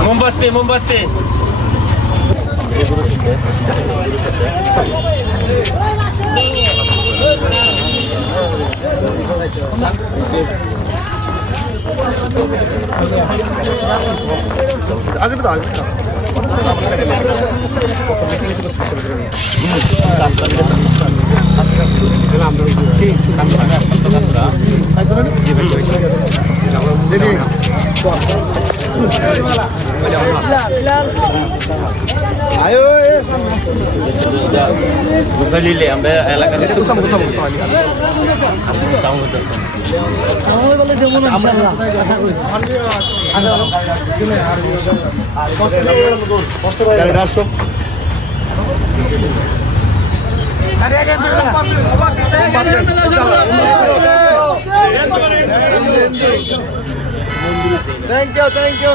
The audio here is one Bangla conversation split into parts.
মোমবাতি মোমবাতি আগে তো আগে মুসালিলে আমরা এলাকাতে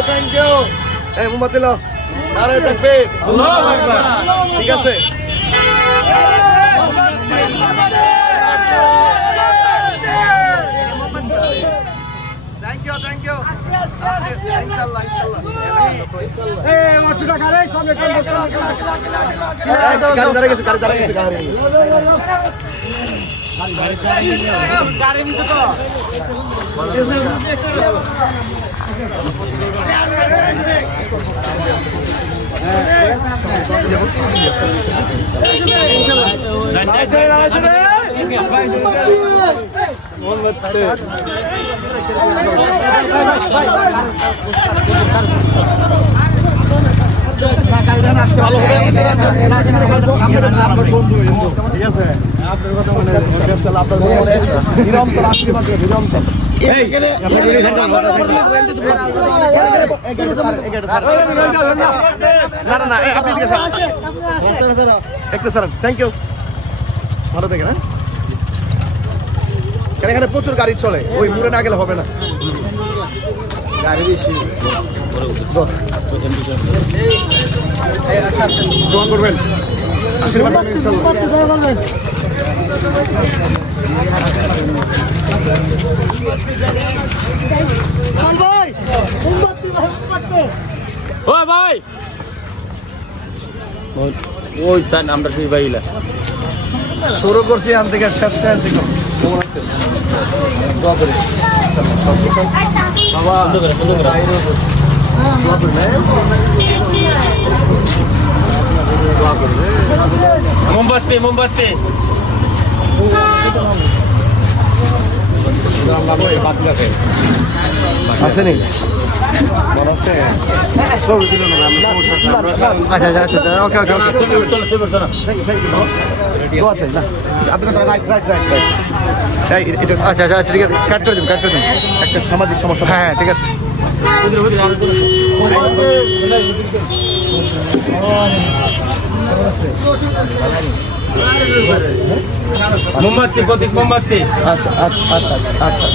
থ্যাংক ইউ এই মোমবাতি লো নারে তাকবীর আল্লাহু আকবার ঠিক আছে থ্যাংক ইউ ইনশাআল্লাহ এই মাছটা গারে সামনে গাড়ি দাঁড়িয়ে গেছে গাড়ি নিতে তো নিরন্তর আশীর্বাদ নিরন্তর থ্যাংক ইউ ভালো থেকে না এখানে প্রচুর গাড়ি চলে ওই মুড়ে না গেলে হবে না গাড়ি বেশি দোয়া করবেন আশীর্বাদ ও ভাই ওই সান আমরা সেই বাইলা শুরু করছি আন থেকে শেষ থেকে কেমন আছে দোয়া করি বাবা মোমবাতি মোমবাতি আছে নি ওকে আচ্ছা ঠিক আছে কাট করে দিন একটা সামাজিক সমস্যা হ্যাঁ ঠিক আছে মোমবাতি প্রতীক মোমবাতি আচ্ছা